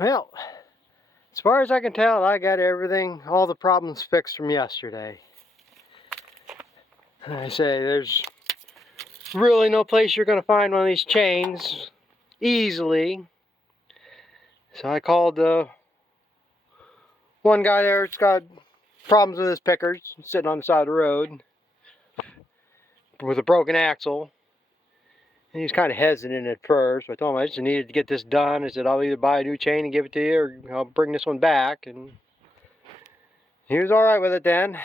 Well, as far as I can tell, I got everything, all the problems fixed from yesterday. I say there's really no place you're going to find one of these chains easily. So I called one guy there that's got problems with his pickers, sitting on the side of the road with a broken axle. And he was kind of hesitant at first. I told him I just needed to get this done. I said, I'll either buy a new chain and give it to you, or I'll bring this one back. And he was all right with it then.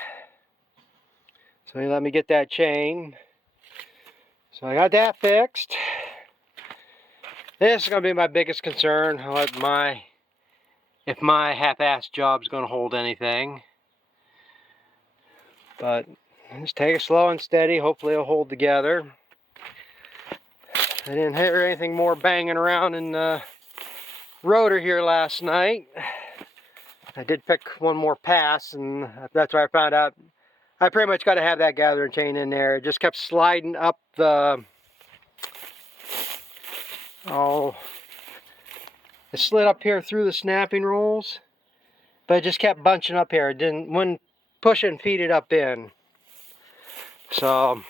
So he let me get that chain. So I got that fixed. This is going to be my biggest concern, if my half-assed job's going to hold anything. But just take it slow and steady. Hopefully it'll hold together. I didn't hear anything more banging around in the rotor here last night. I did pick one more pass, and that's why I found out I pretty much got to have that gathering chain in there. It just kept sliding up the... it slid up here through the snapping rolls, but it just kept bunching up here. It wouldn't push it and feed it up in. So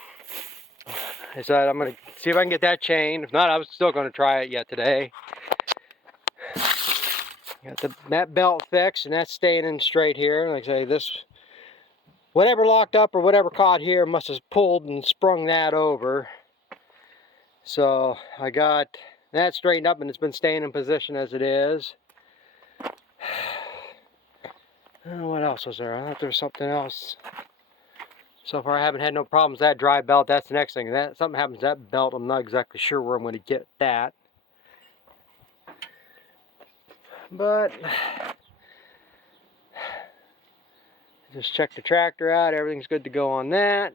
I said I'm going to see if I can get that chain. If not, I was still going to try it yet today. Got that belt fixed, and that's staying in straight here. Like I say, whatever locked up or whatever caught here must have pulled and sprung that over. So I got that straightened up, and it's been staying in position as it is. What else was there? I thought there was something else. So far I haven't had no problems with that dry belt. That's the next thing. Something happens to that belt, I'm not exactly sure where I'm going to get that. But just check the tractor out. Everything's good to go on that.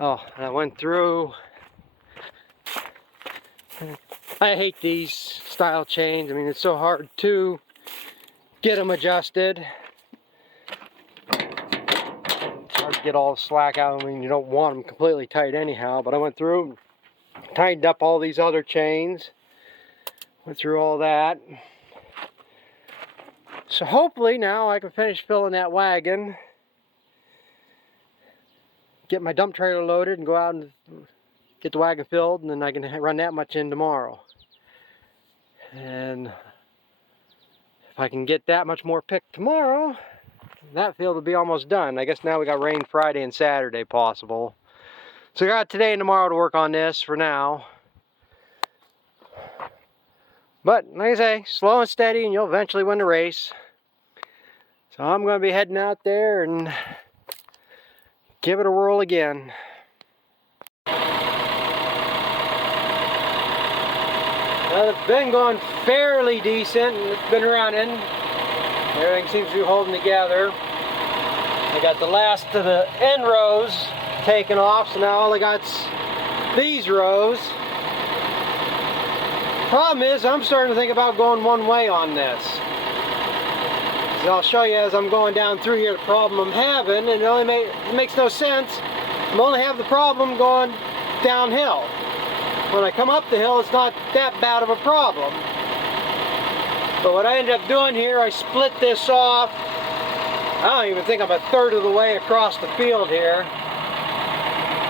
Oh, and I went through. I hate these style chains. I mean, it's so hard to get them adjusted. It's hard to get all the slack out. I mean, you don't want them completely tight anyhow. But I went through, tightened up all these other chains. Went through all that. So hopefully now I can finish filling that wagon, get my dump trailer loaded, and go out and get the wagon filled, and then I can run that much in tomorrow. And if I can get that much more picked tomorrow, that field will be almost done. I guess now we got rain Friday and Saturday possible. So I got today and tomorrow to work on this for now. But like I say, slow and steady, and you'll eventually win the race. So I'm going to be heading out there and give it a whirl again. Well, it's been going fairly decent, and it's been running. Everything seems to be holding together. I got the last of the end rows taken off, so now all I got's these rows. Problem is, I'm starting to think about going one way on this. So I'll show you as I'm going down through here the problem I'm having, and it makes no sense. I'm only having the problem going downhill. When I come up the hill, it's not that bad of a problem. But what I ended up doing here, I split this off. I don't even think I'm a third of the way across the field here.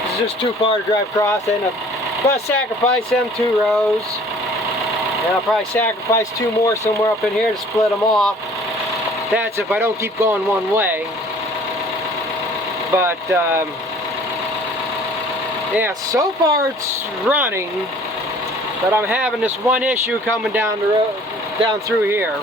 This is just too far to drive across, and I'm going to sacrifice them 2 rows. And I'll probably sacrifice 2 more somewhere up in here to split them off. That's if I don't keep going one way. But yeah, so far it's running, but I'm having this one issue coming down the road, down through here.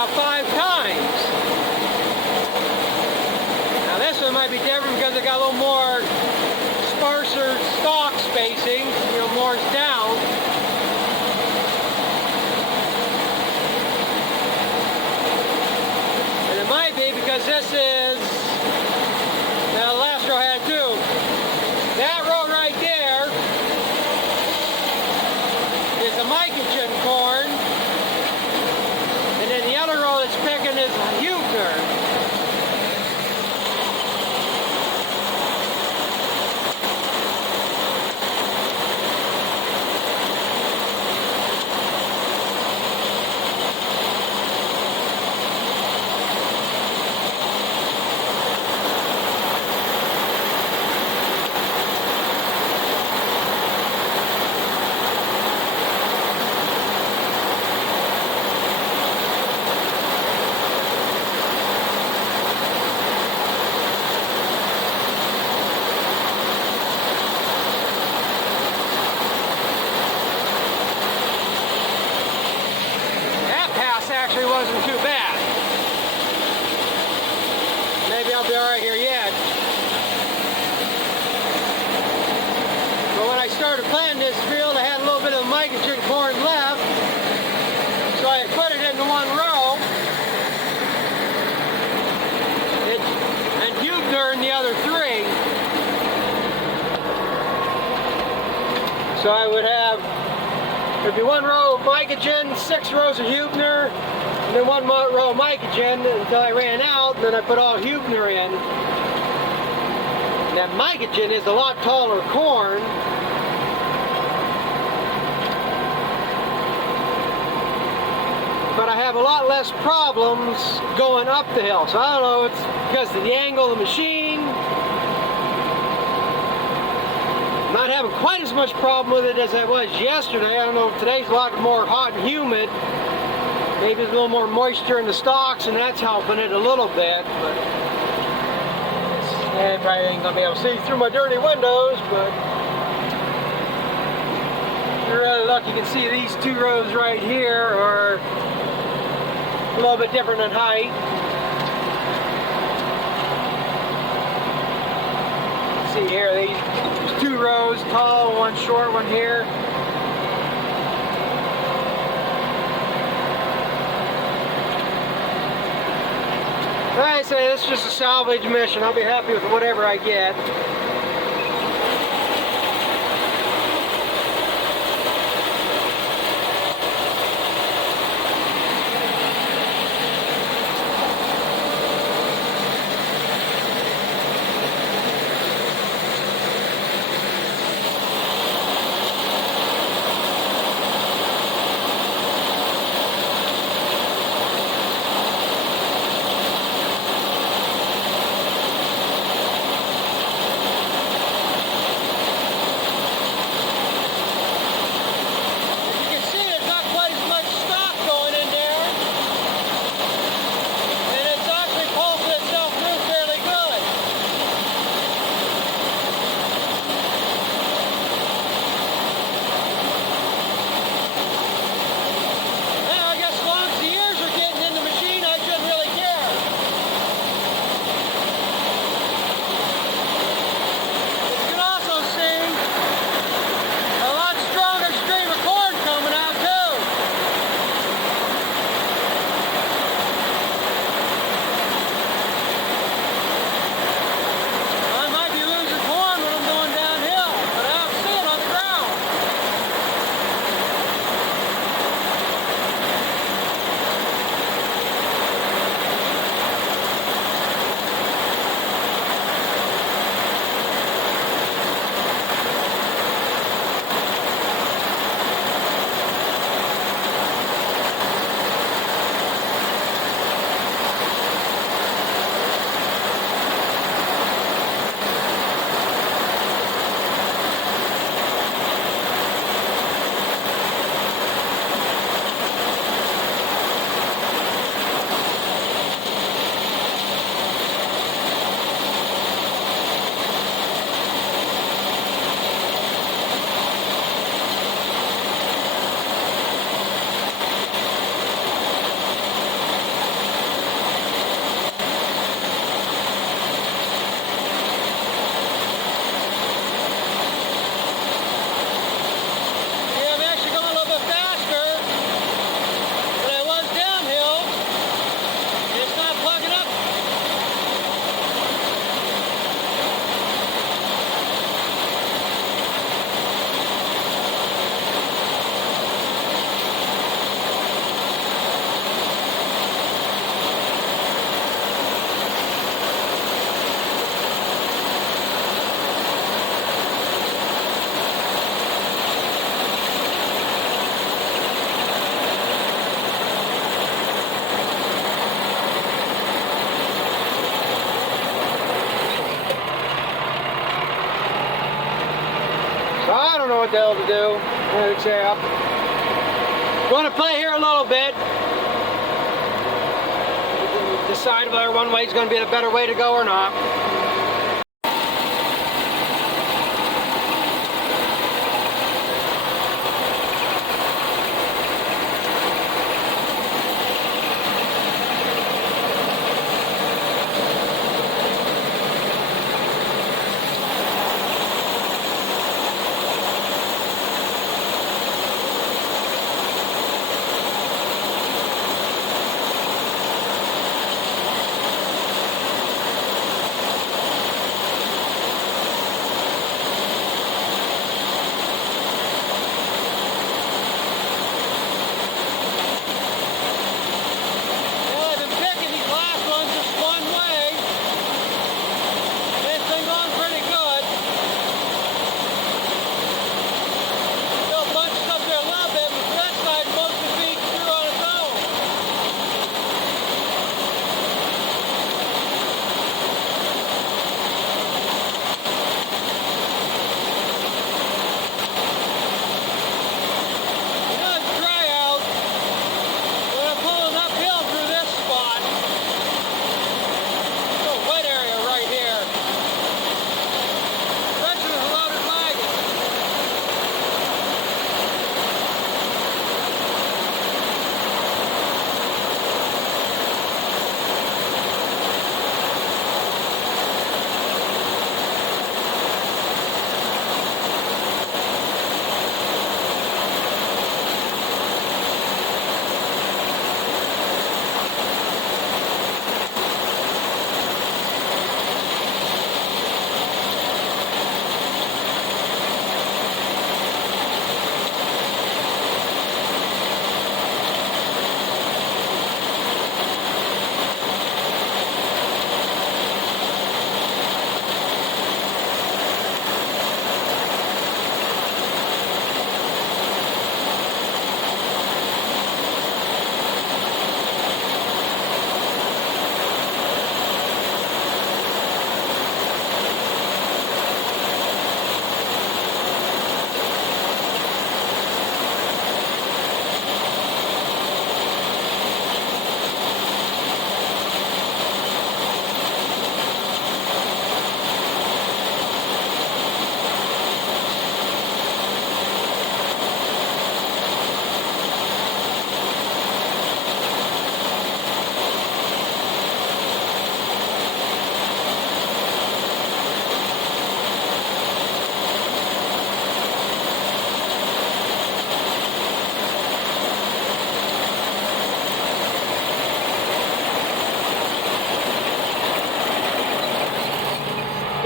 about 5 times. Now this one might be different because it got a little more sparser stalk spacing, you know, more down. And it might be because this is, now the last row had 2. That row right there is a mycogen corn, and then the other row that's picking is a Hubner. Actually wasn't too bad. Maybe I'll be alright here yet. But when I started planting this field, I had a little bit of mycogen corn left, so I put it into one row and Hubner in the other 3. So I would have, there'd be 1 row of mycogen, 6 rows of Hubner, and then 1 row of mycogen until I ran out, and then I put all Hubner in. And that mycogen is a lot taller corn. But I have a lot less problems going up the hill. So I don't know, it's because of the angle of the machine. Not having quite as much problem with it as I was yesterday. I don't know, today's a lot more hot and humid. Maybe there's a little more moisture in the stalks, and that's helping it a little bit. But I probably ain't gonna be able to see through my dirty windows, but if you're really lucky, you can see these 2 rows right here are a little bit different in height. See here, there's 2 rows tall, 1 short, 1 here. I say this is just a salvage mission. I'll be happy with whatever I get. what the hell to do. Except, going to play here a little bit. Decide whether one way is going to be the better way to go or not.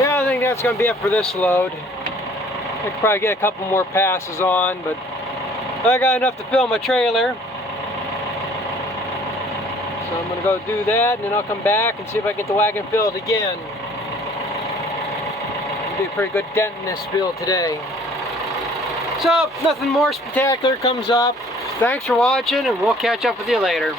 Yeah, I think that's going to be it for this load. I could probably get a couple more passes on, but I got enough to fill my trailer. So I'm going to go do that, and then I'll come back and see if I can get the wagon filled again. It'll be a pretty good dent in this build today. So, if nothing more spectacular comes up, thanks for watching, and we'll catch up with you later.